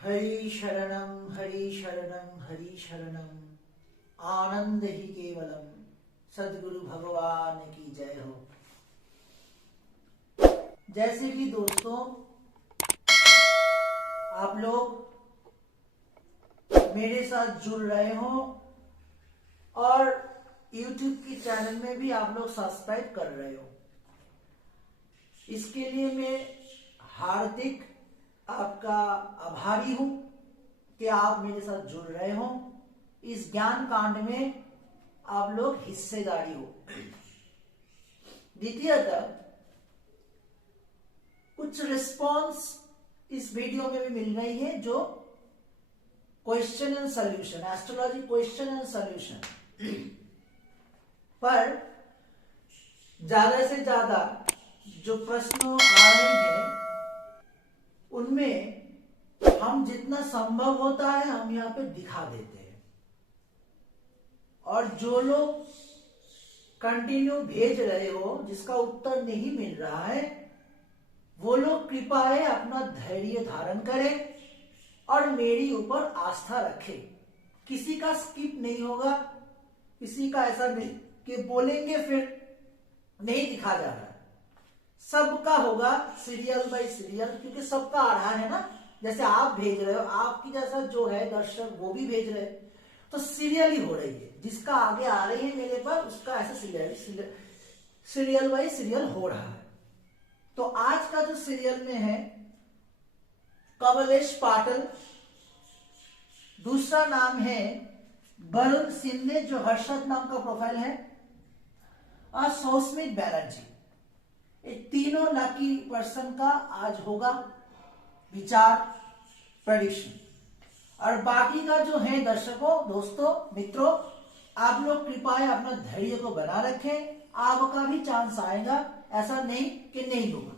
हरि शरणं हरि शरणं आनंद ही केवलम। सद्गुरु भगवान की जय हो। जैसे कि दोस्तों आप लोग मेरे साथ जुड़ रहे हो और YouTube की चैनल में भी आप लोग सब्सक्राइब कर रहे हो, इसके लिए मैं हार्दिक आपका आभारी हूं कि आप मेरे साथ जुड़ रहे हो। इस ज्ञान कांड में आप लोग हिस्सेदारी हो। द्वितीयतः कुछ रिस्पॉन्स इस वीडियो में भी मिल रही है, जो question and solution, astrology question and solution पर ज्यादा से ज्यादा जो प्रश्न आ रहे हैं उनमें हम जितना संभव होता है हम यहाँ पे दिखा देते हैं। और जो लोग कंटिन्यू भेज रहे हो जिसका उत्तर नहीं मिल रहा है, वो लोग कृपया है अपना धैर्य धारण करें और मेरी ऊपर आस्था रखें। किसी का स्किप नहीं होगा, किसी का ऐसा नहीं कि बोलेंगे फिर नहीं दिखा जा रहा है। सबका होगा सीरियल बाय सीरियल, क्योंकि सबका आ रहा है ना। जैसे आप भेज रहे हो, आपकी जैसा जो है दर्शक वो भी भेज रहे हैं, तो सीरियल ही हो रही है। जिसका आगे आ रही है मेरे पर उसका ऐसा सीरियल बाय सीरियल हो रहा है। तो आज का जो सीरियल में है कमलेश पाटिल, दूसरा नाम है वरुण सिंधे जो हर्षद नाम का प्रोफाइल है, और सौस्मित बैनर्जी। ये तीनों लकी पर्सन का आज होगा विचार प्रेडिक्शन। और बाकी का जो है दर्शकों, दोस्तों, मित्रों, आप लोग कृपया अपना धैर्य को बना रखें। आपका भी चांस आएगा, ऐसा नहीं कि नहीं होगा,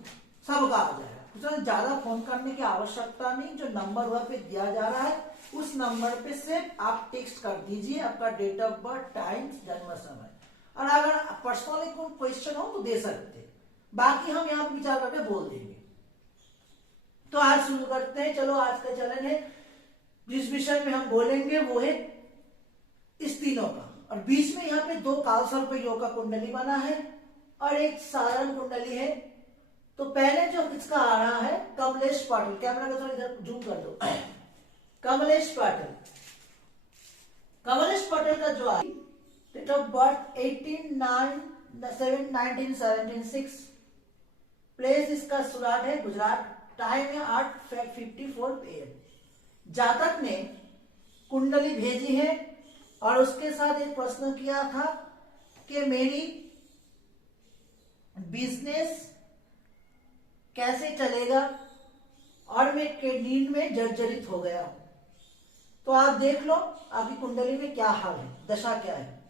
सबका आ जाएगा। तो ज्यादा फोन करने की आवश्यकता नहीं। जो नंबर वहां पे दिया जा रहा है उस नंबर पे से आप टेक्स्ट कर दीजिए आपका डेट ऑफ बर्थ, टाइम, जन्म समय। और अगर पर्सनली कोई क्वेश्चन हो तो दे सकते हैं, बाकी हम यहाँ विचार करके बोल देंगे। तो आज शुरू करते हैं। चलो, आज का चलन है, जिस विषय में हम बोलेंगे वो है इस तीनों का। और बीच में यहाँ पे दो कालसर्प योग का कुंडली बना है और एक साधारण कुंडली है। तो पहले जो इसका आ रहा है कमलेश पाटिल, कैमरा का थोड़ा इधर जूम कर दो। कमलेश पाटिल का जो है डेट ऑफ बर्थ 18/9/1976, प्लेस इसका सूरत है, गुजरात, टाइम है 8:54 PM। जातक ने कुंडली भेजी है और उसके साथ एक प्रश्न किया था कि मेरी बिजनेस कैसे चलेगा और मैं नींद में जर्जरित हो गया हूं। तो आप देख लो आपकी कुंडली में क्या हाल है, दशा क्या है।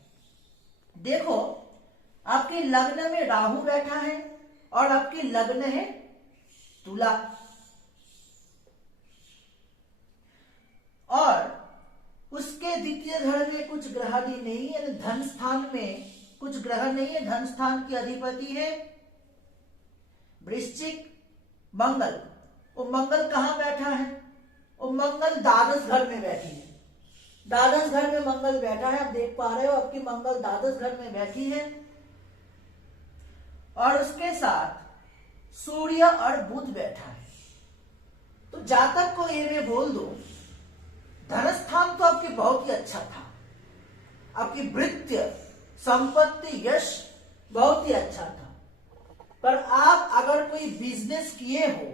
देखो, आपके लग्न में राहु बैठा है और आपकी लग्न है तुला, और उसके द्वितीय घर में कुछ ग्रह नहीं है, धन स्थान में कुछ ग्रह नहीं है। धन स्थान की अधिपति है वृश्चिक मंगल। वो मंगल कहां बैठा है? वो मंगल द्वादश घर में बैठी है। द्वादश घर में मंगल बैठा है, आप देख पा रहे हो आपकी मंगल द्वादश घर में बैठी है। और उसके साथ सूर्य और बुध बैठा है। तो जातक को ये मैं बोल दूं, धन स्थान तो आपकी बहुत ही अच्छा था, आपकी वृत्ति, संपत्ति, यश बहुत ही अच्छा था। पर आप अगर कोई बिजनेस किए हो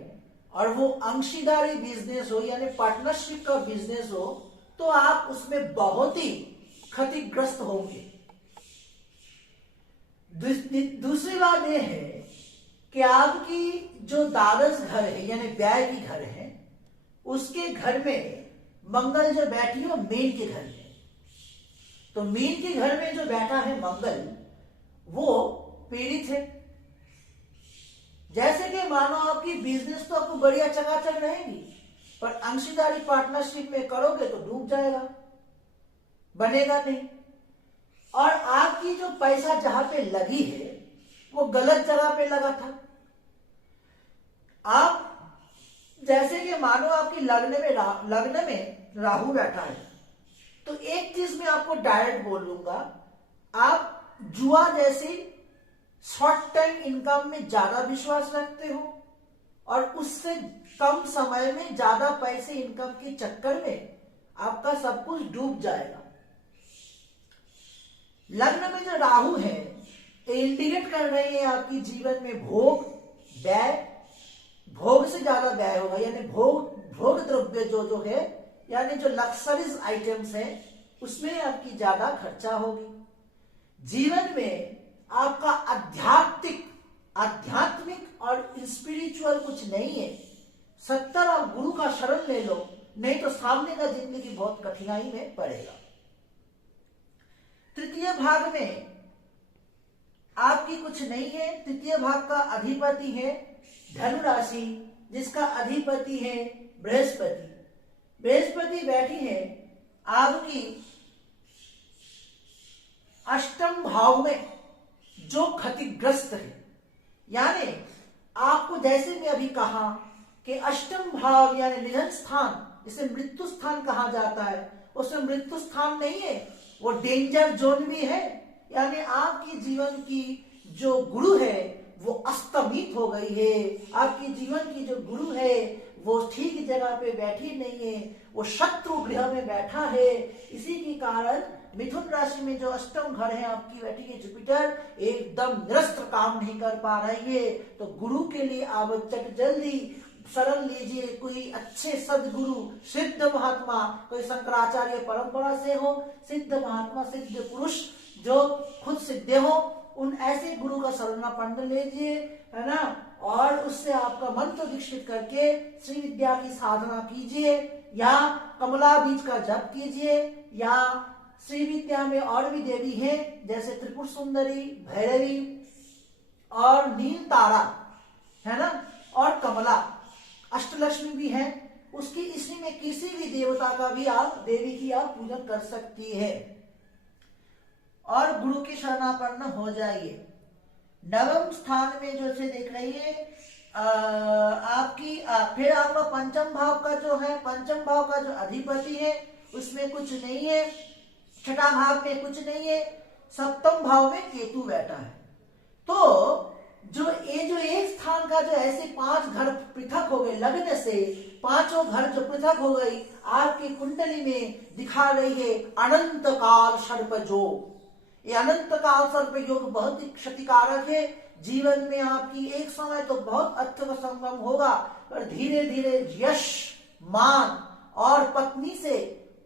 और वो अंशीदारी बिजनेस हो यानी पार्टनरशिप का बिजनेस हो, तो आप उसमें बहुत ही क्षतिग्रस्त होंगे। दूसरी बात यह है कि आपकी जो द्वादश घर है यानी व्यय की घर है, उसके घर में मंगल जो बैठी है वो मीन के घर में। तो मीन के घर में जो बैठा है मंगल, वो पीड़ित है। जैसे कि मानो आपकी बिजनेस तो आपको बढ़िया चकाचक रहेगी, पर अंशीदारी पार्टनरशिप में करोगे तो डूब जाएगा, बनेगा नहीं। और आपकी जो पैसा जहां पे लगी है वो गलत जगह पे लगा था। आप जैसे कि मानो आपकी लग्न में राहु बैठा है, तो एक चीज मैं आपको डायरेक्ट बोल लूंगा, आप जुआ जैसी शॉर्ट टाइम इनकम में ज्यादा विश्वास रखते हो और उससे कम समय में ज्यादा पैसे इनकम के चक्कर में आपका सब कुछ डूब जाएगा। लग्न में जो राहु है इंडिकेट कर रहे हैं आपकी जीवन में भोग व्यय, भोग से ज्यादा व्यय होगा, यानी भोग द्रव्य जो है, यानी जो लक्सरीज आइटम्स है उसमें आपकी ज्यादा खर्चा होगी। जीवन में आपका आध्यात्मिक और स्पिरिचुअल कुछ नहीं है। 70 आप गुरु का शरण ले लो, नहीं तो सामने का जिंदगी बहुत कठिनाई में पड़ेगा। तृतीय भाग में आपकी कुछ नहीं है। तृतीय भाग का अधिपति है धनु राशि, जिसका अधिपति है बृहस्पति। बृहस्पति बैठी है आपकी अष्टम भाव में, जो क्षतिग्रस्त है। यानी आपको जैसे मैं अभी कहा कि अष्टम भाव यानी निधन स्थान, जिसे मृत्यु स्थान कहा जाता है, उसमें मृत्यु स्थान नहीं है, वो डेंजर जोन भी है। यानी आपकी जीवन की जो गुरु है वो अस्तमित हो गई है। आपकी जीवन की जो गुरु है वो ठीक जगह पे बैठी नहीं है, वो शत्रु गृह में बैठा है। इसी के कारण मिथुन राशि में जो अष्टम घर है आपकी बैठी है जुपिटर, एकदम निरस्त काम नहीं कर पा रही है। तो गुरु के लिए आवश्यक जल्दी शरण लीजिए कोई अच्छे सदगुरु, सिद्ध महात्मा, कोई शंकराचार्य परंपरा से हो, सिद्ध महात्मा, सिद्ध पुरुष जो खुद सिद्ध हो, उन ऐसे गुरु का शरणापन्न लीजिए, है ना। और उससे आपका मंत्र दीक्षित करके श्री विद्या की साधना कीजिए, या कमला बीज का जप कीजिए, या श्री विद्या में और भी देवी हैं जैसे त्रिपुर सुंदरी, भैरवी और नील तारा, है ना, और कमला, अष्टलक्ष्मी भी है। उसकी इसी में किसी भी देवता का भी आप, देवी की आप पूजन कर सकती है और गुरु की शरणापन्न हो जाइए। नवम स्थान में जो से देख रही है फिर आपका पंचम भाव का जो है, पंचम भाव का जो अधिपति है उसमें कुछ नहीं है, छठा भाव में कुछ नहीं है, सप्तम भाव में केतु बैठा है। तो जो एक स्थान का जो ऐसे 5 घर पृथक हो गए लग्न से, पांचों घर जो पृथक हो गई आपकी कुंडली में दिखा रही है अनंत काल सर्प योग। ये अनंत काल सर्प योग बहुत ही क्षतिकारक है। जीवन में आपकी एक समय तो बहुत अच्छा संगम होगा, पर धीरे धीरे यश, मान और पत्नी से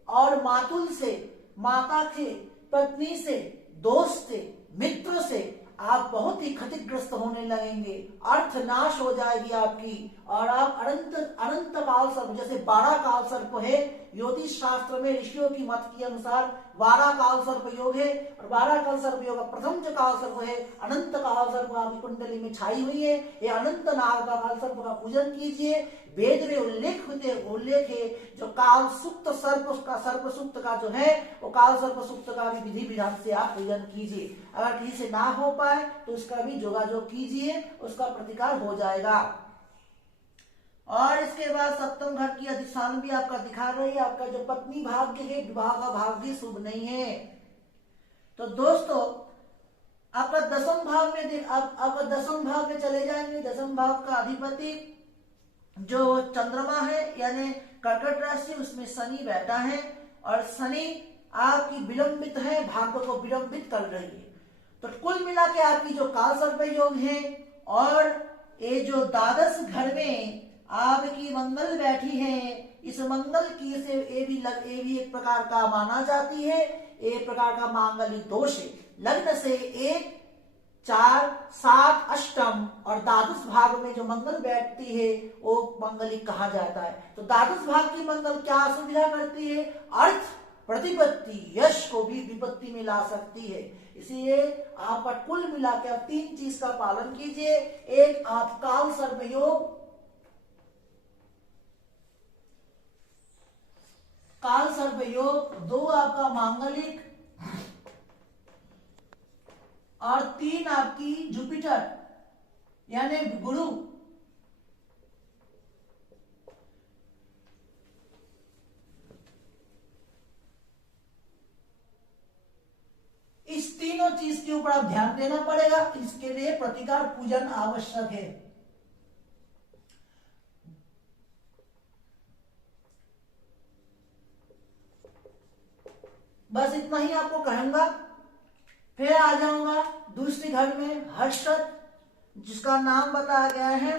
और मातुल से, माता के पत्नी से, दोस्त से, मित्र से आप बहुत ही क्षतिग्रस्त होने लगेंगे, अर्थ नाश हो जाएगी आपकी, और आप अनंत काल सर्प, जैसे 12 काल सर्प है ज्योतिष शास्त्र में ऋषियों की मत के अनुसार 12 काल सर्प योग है, और 12 काल सर्प योग का प्रथम जो काल सर्प है अनंत काल सर्प आपकी कुंडली में छाई हुई है। ये अनंत नाग का काल सर्प का पूजन कीजिए। वेद में उल्लेख है जो काल सुक्त सर्प सूक्त का जो है वो काल सर्प सूक्त का भी विधि विधान से आप पूजन कीजिए। अगर किसी से ना हो पाए तो उसका भी जोगाजोग कीजिए, उसका प्रतिकार हो जाएगा। और इसके बाद सप्तम घर की अधिष्ठान भी आपका दिखा रही है, आपका जो पत्नी भाग्य है, विवाह का भाग्य शुभ नहीं है। तो दोस्तों आपका दसम भाव में आपका दसम भाव में चले जाएंगे। दसम भाव का अधिपति जो चंद्रमा है यानी कर्कट राशि, उसमें शनि बैठा है, और शनि आपकी विलंबित है, भाग्य को विलंबित कर रही है। तो कुल मिला के आपकी जो काल सर्प योग है, और ये जो द्वादश घर में आपकी मंगल बैठी है, इस मंगल की से ये भी एक प्रकार का माना जाती है, एक प्रकार का मांगलिक दोष है। लग्न से 1, 4, 7, अष्टम और द्वादश भाग में जो मंगल बैठती है वो मंगलिक कहा जाता है। तो द्वादश भाग की मंगल क्या सुविधा करती है? अर्थ, प्रतिपत्ति, यश को भी विपत्ति में ला सकती है। इसलिए आप कुल मिला के आप 3 चीज का पालन कीजिए। एक, आप काल सर्प योग, काल सर्प योग, 2 आपका मांगलिक, और 3 आपकी जुपिटर यानी गुरु, इसके ऊपर आप ध्यान देना पड़ेगा। इसके लिए प्रतिकार पूजन आवश्यक है। बस इतना ही आपको कहूंगा। फिर आ जाऊंगा दूसरी घर में हर्षद, जिसका नाम बताया गया है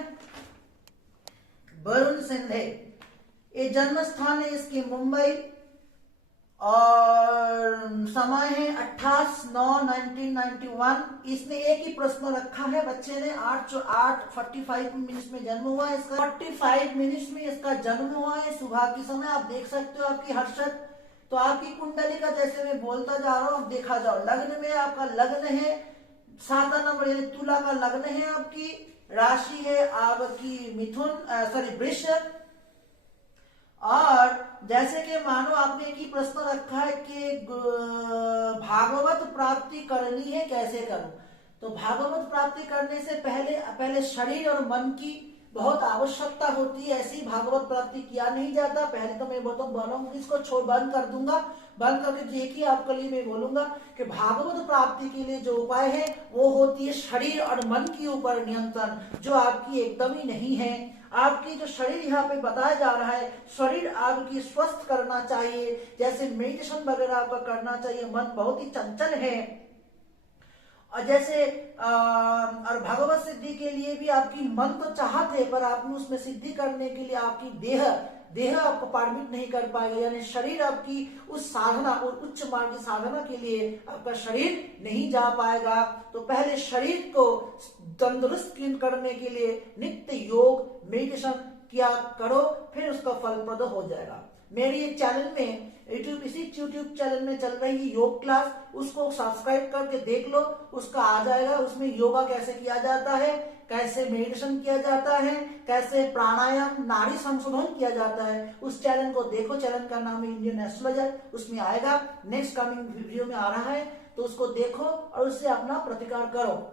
वरुण सिंधे। ये जन्म स्थान है इसकी मुंबई और समय है 28/9/1991। इसने एक ही प्रश्न रखा है बच्चे ने। 8:45 मिनट में जन्म हुआ है इसका। 45 मिनट में इसका जन्म हुआ है सुबह के समय। आप देख सकते हो आपकी हर्षद। तो आपकी कुंडली का जैसे मैं बोलता जा रहा हूं, आप देखा जाओ। लग्न में आपका लग्न है 7 नंबर यानी तुला का लग्न है आपकी। राशि है आपकी मिथुन वृश्चिक। और जैसे कि मानो आपने एक ही प्रश्न रखा है कि भागवत प्राप्ति करनी है, कैसे करूं। तो भागवत प्राप्ति करने से पहले शरीर और मन की बहुत आवश्यकता होती है। ऐसी भागवत प्राप्ति किया नहीं जाता। पहले तो मैं बोलता हूँ इसको छोड़ बंद कर दूंगा। बंद करके एक ही आपके लिए मैं बोलूंगा कि भागवत प्राप्ति के लिए जो उपाय है वो होती है शरीर और मन के ऊपर नियंत्रण, जो आपकी एकदम ही नहीं है। आपकी जो शरीर यहाँ पे बताया जा रहा है, शरीर आपकी स्वस्थ करना चाहिए, जैसे मेडिटेशन वगैरह आपका करना चाहिए। मन बहुत ही चंचल है। और जैसे और भगवत सिद्धि के लिए भी आपकी मन तो चाहत है, पर आपने उसमें सिद्धि करने के लिए आपकी देह आपको परमिट नहीं कर पाएगा। यानी शरीर आपकी उस साधना और उच्च मार्ग की साधना के लिए आपका शरीर नहीं जा पाएगा। तो पहले शरीर को तंदुरुस्त करने के लिए नित्य योग मेडिटेशन किया करो, फिर उसका फलप्रद हो जाएगा। मेरी एक चैनल में इसी यूट्यूब चैनल में चल रही है योग क्लास, उसको सब्सक्राइब करके देख लो, उसका आ जाएगा। उसमें योगा कैसे किया जाता है, कैसे मेडिटेशन किया जाता है, कैसे प्राणायाम नाड़ी संशोधन किया जाता है, उस चैनल को देखो। चैनल का नाम है इंडियन एस्ट्रोलॉजर, उसमें आएगा। नेक्स्ट कमिंग वीडियो में आ रहा है, तो उसको देखो और उससे अपना प्रतिकार करो।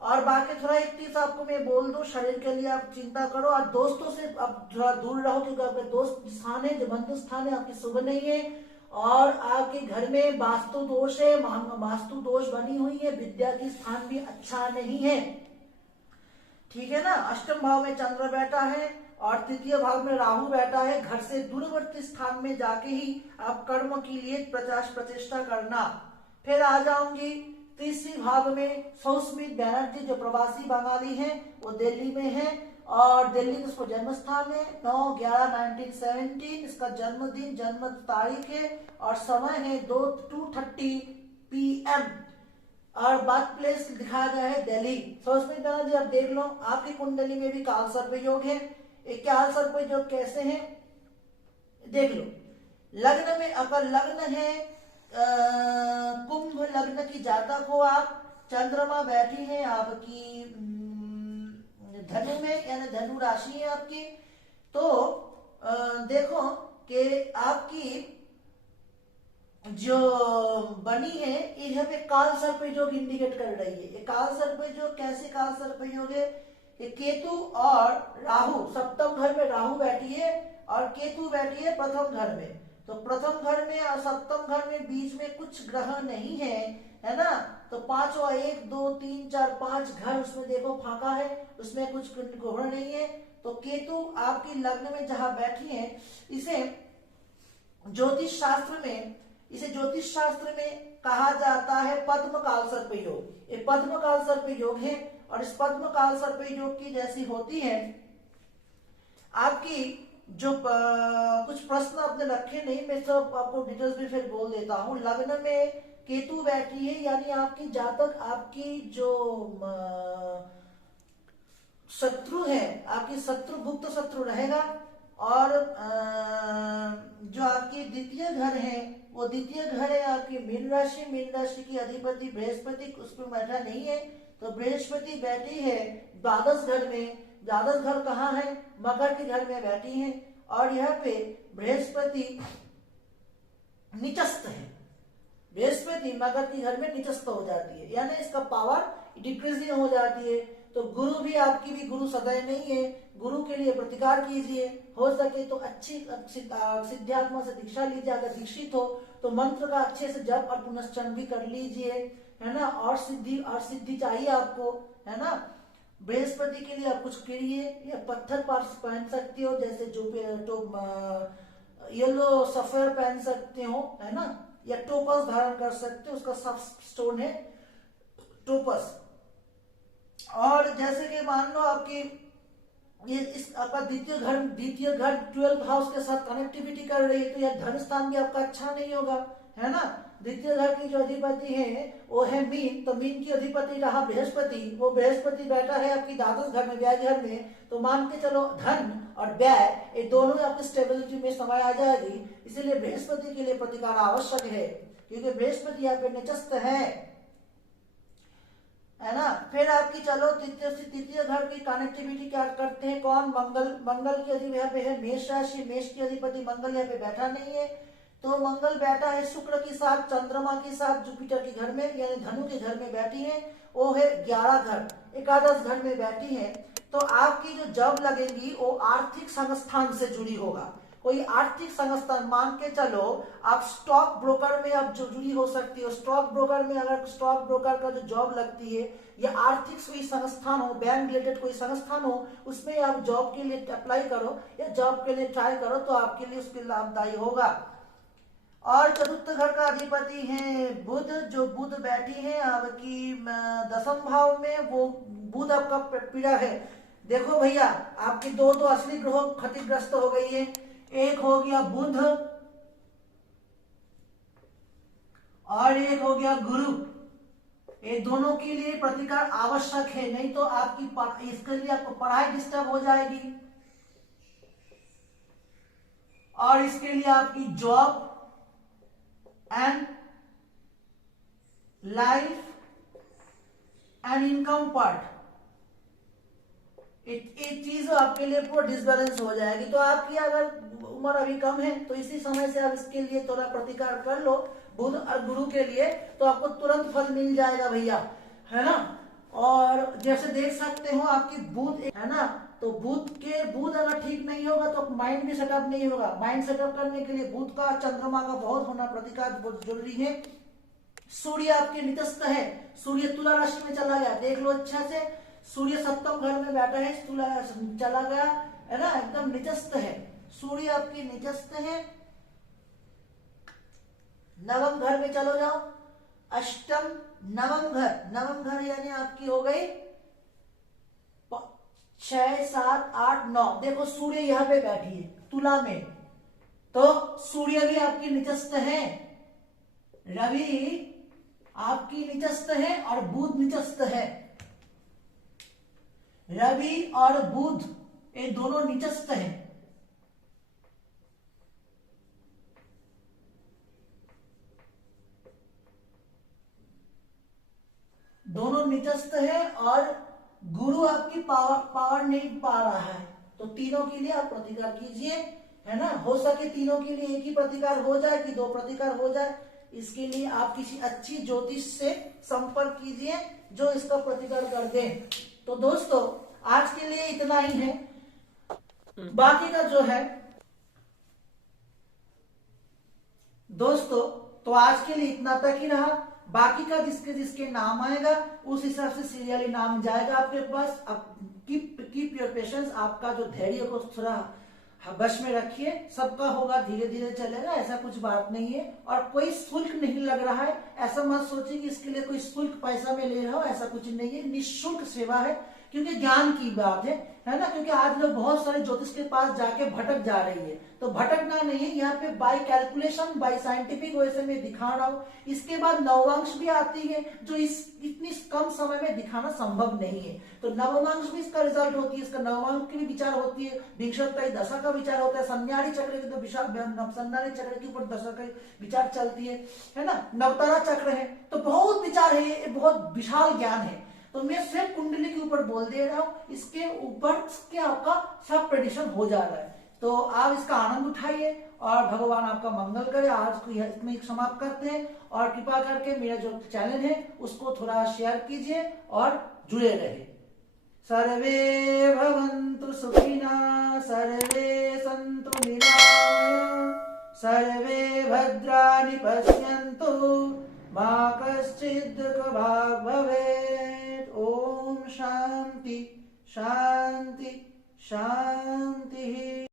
और बाकी थोड़ा एक चीज आपको मैं बोल दूं, शरीर के लिए आप चिंता करो और दोस्तों से आप थोड़ा दूर रहो, क्योंकि आपके दोस्त स्थान है जो बंधु स्थान है आपकी शुभ नहीं है। और आपके घर में वास्तु दोष है, वास्तु दोष बनी हुई है। विद्या की स्थान भी अच्छा नहीं है, ठीक है ना। अष्टम भाव में चंद्र बैठा है और तृतीय भाव में राहु बैठा है। घर से दूरवर्ती स्थान में जाके ही आप कर्म के लिए प्रचेष्टा करना। फिर आ जाऊंगी तीसरी भाग में सौस्मित बैनर्जी, जो प्रवासी बंगाली हैं, वो दिल्ली में है और दिल्ली में इसको जन्म स्थान है 9/11/1917। इसका जन्मदिन जन्म तारीख है और समय है 2:30 PM और बर्थ प्लेस दिखाया गया है दिल्ली। सौस्मित बैनर्जी आप देख लो, आपकी कुंडली में भी काल सर्प योग है। एक काल सर्प योग कैसे है देख लो। लग्न में अगर लग्न है कुंभ लग्न की जातक हो आप, चंद्रमा बैठी है आपकी धनु में, यानी धनु राशि है आपकी। तो देखो कि आपकी जो बनी है यहाँ पे काल सर्प योग इंडिकेट कर रही है। ये काल सर्प योग कैसे काल सर्प योग है, केतु और राहु, सप्तम घर में राहु बैठी है और केतु बैठी है प्रथम घर में। तो प्रथम घर में और सप्तम घर में बीच में कुछ ग्रह नहीं है ना। तो पांचवा 1 2 3 4 5 घर उसमें देखो फाका है, उसमें कुछ ग्रह नहीं है। तो केतु आपकी लग्न में जहां बैठी है, इसे ज्योतिष शास्त्र में कहा जाता है पद्म काल सर्प योग। ये पद्म काल सर्प योग है और इस पद्म काल सर्प योग की जैसी होती है आपकी जो कुछ प्रश्न आपने रखे नहीं, मैं सब आपको डिटेल्स भी फिर बोल देता हूँ। लग्न में केतु बैठी है, यानी आपकी जातक आपकी जो शत्रु है, आपकी शत्रु गुप्त शत्रु रहेगा। और जो आपके द्वितीय घर है, वो द्वितीय घर है आपकी मीन राशि की अधिपति बृहस्पति उस पर बैठा नहीं है। तो बृहस्पति बैठी है द्वादश घर में। द्वादश घर कहाँ है, मकर के घर में बैठी है और यहाँ पे बृहस्पति निचस्त है। बृहस्पति मकर के घर में निचस्त हो जाती है, यानी इसका पावर डिक्रीजिंग हो जाती है। तो गुरु भी आपकी भी गुरु सदैव नहीं है, गुरु के लिए प्रतिकार कीजिए। हो सके तो अच्छी सिद्धात्मा से दीक्षा लीजिए। अगर दीक्षित हो तो मंत्र का अच्छे से जप और पुनश्चरण भी कर लीजिए। है ना, और सिद्धि चाहिए आपको, है ना। बृहस्पति के लिए आप कुछ करिए, या पत्थर पहन सकते हो, जैसे जो येलो सफेयर पहन सकते हो, है ना, या टोपस धारण कर सकते हो, उसका सब स्टोन है टोपस। और जैसे कि मान लो आपकी ये इस आपका द्वितीय घर 12th हाउस के साथ कनेक्टिविटी कर रही है, तो यह धन स्थान भी आपका अच्छा नहीं होगा, है ना। द्वितीय घर की जो अधिपति है वो है मीन, तो मीन की अधिपति रहा बृहस्पति, वो बृहस्पति बैठा है आपकी द्वादश घर में, व्यय घर में, तो मान के चलो धन और व्यय ये दोनों आपकी स्टेबिलिटी में समय आ जाएगी। इसीलिए बृहस्पति के लिए प्रतिकार आवश्यक है, क्योंकि बृहस्पति यहाँ पे निचस्थ है ना। फिर आपकी चलो तृतीय घर की कनेक्टिविटी क्या करते हैं, कौन, मंगल की अधिपति यहाँ पे है मेष राशि, मेष की अधिपति मंगल यहाँ पे बैठा नहीं है, तो मंगल बैठा है शुक्र के साथ, चंद्रमा के साथ, जुपिटर के घर में, यानी धनु के घर में बैठी है, वो है 11 घर, एकादश घर में बैठी है। तो आपकी जो जॉब लगेगी वो आर्थिक संस्थान से जुड़ी होगा, कोई आर्थिक संस्थान, मान के चलो आप स्टॉक ब्रोकर में आप जो जुड़ी हो सकती हो, स्टॉक ब्रोकर में अगर स्टॉक ब्रोकर का जो जॉब लगती है, या आर्थिक कोई संस्थान हो, बैंक रिलेटेड कोई संस्थान हो, उसमें आप जॉब के लिए अप्लाई करो या जॉब के लिए ट्राई करो, तो आपके लिए उसके लाभदायी होगा। और चतुर्थ घर का अधिपति है बुध, जो बुध बैठी है आपकी 10वें भाव में, वो बुध आपका पीड़ा है। देखो भैया आपके दो असली ग्रह क्षतिग्रस्त हो गई है, एक हो गया बुध और एक हो गया गुरु, ये दोनों के लिए प्रतिकार आवश्यक है, नहीं तो आपकी इसके लिए आपको पढ़ाई डिस्टर्ब हो जाएगी, और इसके लिए आपकी job and life and income part, एक चीज आपके लिए पूरा डिसबैलेंस हो जाएगी। तो आपकी अगर उम्र अभी कम है तो इसी समय से आप इसके लिए थोड़ा प्रतिकार कर लो बुध और गुरु के लिए, तो आपको तुरंत फल मिल जाएगा भैया, है ना। और जैसे देख सकते हो आपकी बुध है ना, तो बुध अगर ठीक नहीं होगा तो माइंड भी सेटअप नहीं होगा, माइंड सेटअप करने के लिए बुध का चंद्रमा का बहुत होना प्रतिकार बहुत जरूरी है। सूर्य आपके नितस्त है, सूर्य तुला राशि में चला गया, देख लो अच्छा से, सूर्य 7वें घर में बैठा है, तुला चला गया, है ना, एकदम निचस्त है, सूर्य आपकी निचस्त है। 9वें घर में चलो जाओ, अष्टम 9वें घर यानी आपकी हो गई 6, 7, 8, 9, देखो सूर्य यहाँ पे बैठी है तुला में, तो सूर्य भी आपकी निचस्त है, रवि आपकी निचस्त है और बुध निचस्त है, रवि और बुध ये दोनों निचस्त हैं। दोनों निचस्त है और गुरु आपकी पावर नहीं पा रहा है, तो तीनों के लिए आप प्रतिकार कीजिए, है ना। हो सके तीनों के लिए एक ही प्रतिकार हो जाए कि 2 प्रतिकार हो जाए, इसके लिए आप किसी अच्छी ज्योतिष से संपर्क कीजिए जो इसका प्रतिकार कर दे। तो दोस्तों आज के लिए इतना ही है, बाकी का जो है दोस्तों, तो आज के लिए इतना तक ही रहा, बाकी का जिसके जिसके नाम आएगा उस हिसाब से सीरियली नाम जाएगा आपके पास। अब कीप योर पेशेंस, आपका जो धैर्य को थोड़ा बश में रखिए, सबका होगा, धीरे धीरे चलेगा, ऐसा कुछ बात नहीं है। और कोई शुल्क नहीं लग रहा है, ऐसा मत सोचिए कि इसके लिए कोई शुल्क पैसा में ले रहा हो, ऐसा कुछ नहीं है, निःशुल्क सेवा है, क्योंकि ज्ञान की बात है ना। क्योंकि आज लोग बहुत सारे ज्योतिष के पास जाके भटक जा रही है, तो भटकना नहीं है, यहाँ पे by calculation by scientific way से मैं दिखा रहा हूँ। इसके बाद नवमांश भी आती है जो इतनी कम समय में दिखाना संभव नहीं है, तो नवमांश भी इसका रिजल्ट होती है, इसका नवमांश की भी विचार होती है, विंशति दशा का विचार होता है, संन्यारी चक्र की तो संन्यारी चक्र के ऊपर दशा का विचार चलती है ना, नवतारा चक्र है, तो बहुत विचार है, ये बहुत विशाल ज्ञान है। तो मैं सिर्फ कुंडली के ऊपर बोल दे रहा हूँ, इसके ऊपर के आपका सब प्रेडिक्शन हो जा रहा है, तो आप इसका आनंद उठाइए और भगवान आपका मंगल करे। आज को इसमें समाप्त करते हैं, और कृपा करके मेरा जो चैनल है उसको थोड़ा शेयर कीजिए और जुड़े रहे। सर्वे भवन्तु सुखिनः, सर्वे सन्तु निरामया, सर्वे भद्राणि पश्यन्तु मा कश्चित् दुःखभाग् भवेत्। ओम शांति शांति शांति।